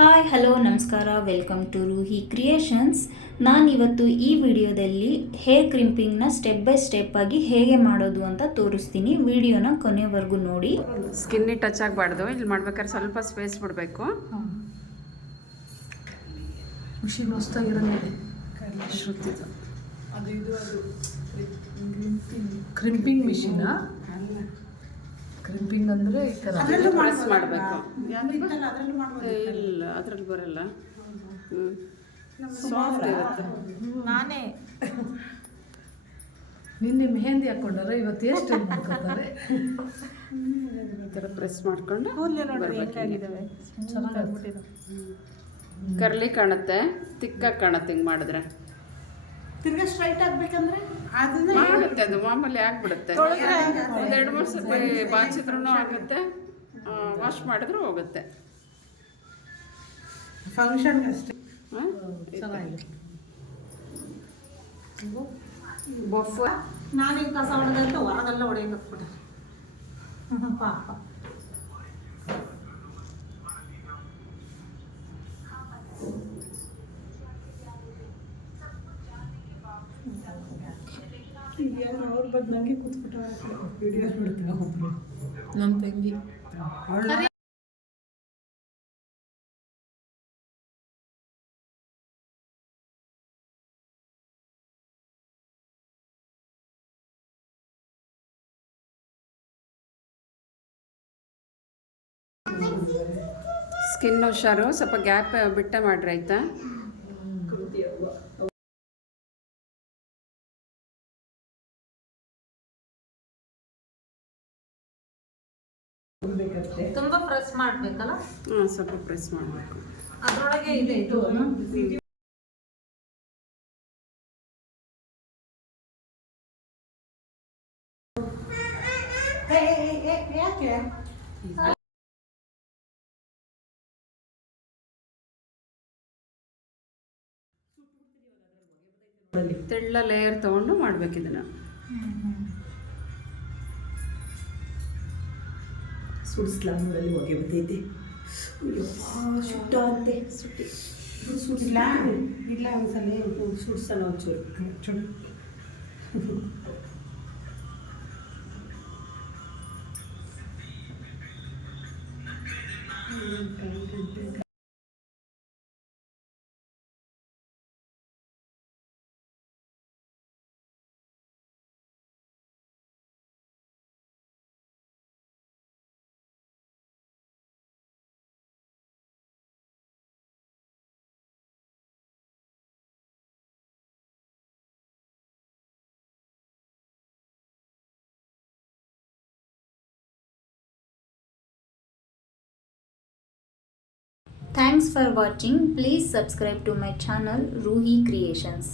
Hi hello ನಮಸ್ಕಾರ, welcome to ರೂಹಿ creations. ನಾನಿವತ್ತು ಈ ವಿಡಿಯೋದಲ್ಲಿ ಹೇರ್ ಕ್ರಿಂಪಿಂಗ್ನ ಸ್ಟೆಪ್ ಬೈ ಸ್ಟೆಪ್ ಆಗಿ ಹೇಗೆ ಮಾಡೋದು ಅಂತ ತೋರಿಸ್ತೀನಿ. ವಿಡಿಯೋನ ಕೊನೆವರೆಗೂ ನೋಡಿ. ಸ್ಕಿನ್ನಿ ಟಚ್ ಆಗಬಾರ್ದು. ಇಲ್ಲಿ ಮಾಡ್ಬೇಕಾದ್ರೆ ಸ್ವಲ್ಪ ಸ್ಪೇಸ್ ಬಿಡಬೇಕು. ಮಿಷಿನ್ ಹೊಸ್ತಾಗಿರೋದು ಶ್ರುತಿದು ಕ್ರಿಂಪಿಂಗ್ ಮಿಷಿನ. ಕ್ರಿಂಪಿಂಗ್ ಅಂದರೆ ಈ ಥರ ಪ್ರೆಸ್ ಮಾಡಬೇಕು. ಇಲ್ಲ, ಅದ್ರಲ್ಲಿ ಬರಲ್ಲ. ಸಾಫ್ಟ್ ಇರುತ್ತೆ. ನಾನೇ ನಿನ್ನೆ ಮೆಹಂದಿ ಹಾಕೊಂಡ್ರೆ ಇವತ್ತು ಎಷ್ಟು ಟೈಮ್ ಮಾಡ್ಕೊತಾರೆ. ಈ ಥರ ಪ್ರೆಸ್ ಮಾಡ್ಕೊಂಡು ಚೆನ್ನಾಗಿ ಕರ್ಲಿ ಕಾಣುತ್ತೆ, ತಿಕ್ಕಾಗಿ ಕಾಣುತ್ತೆ. ಹಿಂಗೆ ಮಾಡಿದ್ರೆ ತಿರ್ಗಾ ಸ್ಟ್ರೈಟ್ ಆಗ್ಬೇಕಂದ್ರೆ ಅದನ್ನ ಆಗುತ್ತೆ. ಅದು ಮಾಮೂಲಿ ಆಗ್ಬಿಡುತ್ತೆ. ಒಂದು 2-3 ಸತಿ ಬಾಚಿದ್ರೂ ಆಗುತ್ತೆ, ವಾಶ್ ಮಾಡಿದ್ರೂ ಹೋಗುತ್ತೆ. ಫಂಕ್ಷನ್ ಅಷ್ಟೇ ಚೆನ್ನಾಗಿದೆ. ಬಫ್ ನಾನೀಗ ಕಸ ಹೊಡೆದಂತ ಹೊರಗೆಲ್ಲ ಹೊಡೆಯಕ್ಕೆ ಹಾಕ್ಬಿಟ್ರೆ ಪಾಪ. ಅವ್ರ ಬಗ್ಗೆ ನನಗೆ ಕೂತ್ಬಿಟ್ಟು ವಿಡಿಯೋ ನೋಡ್ತಾರೆ ಒಬ್ಬರು ನಮ್ಮ ತಂಗಿ. ಸ್ಕಿನ್ ಹುಷಾರು, ಸ್ವಲ್ಪ ಗ್ಯಾಪ್ ಬಿಟ್ಟ ಮಾಡ್ರಿ ಆಯ್ತಾ. ತುಂಬಾ ಪ್ರೆಸ್ ಮಾಡ್ಬೇಕಲ್ಲ. ಸ್ವಲ್ಪ ಪ್ರೆಸ್ ಮಾಡಬೇಕು. ಅದರೊಳಗೆ ಇದೆ ಇದು. ಯಾಕೆ ತೆಳ್ಳ ಲೇಯರ್ ತಗೊಂಡು ಮಾಡ್ಬೇಕು ಇದನ್ನ. ಸುಡಿಸ್ಲಾ ನೋಡಲ್ಲಿ ಹೊಗೆ ಬರ್ತೈತೆ. ಸುಟ್ಟ ಅಂತೆ ಸುಡಿಸ್ಲಾ ಇಲ್ಲ ಒಂದ್ಸಲ ಸುಡ್ಸಲ್ಲ ಒಂಚೂರು. Thanks for watching. Please subscribe to my channel Ruhi Creations.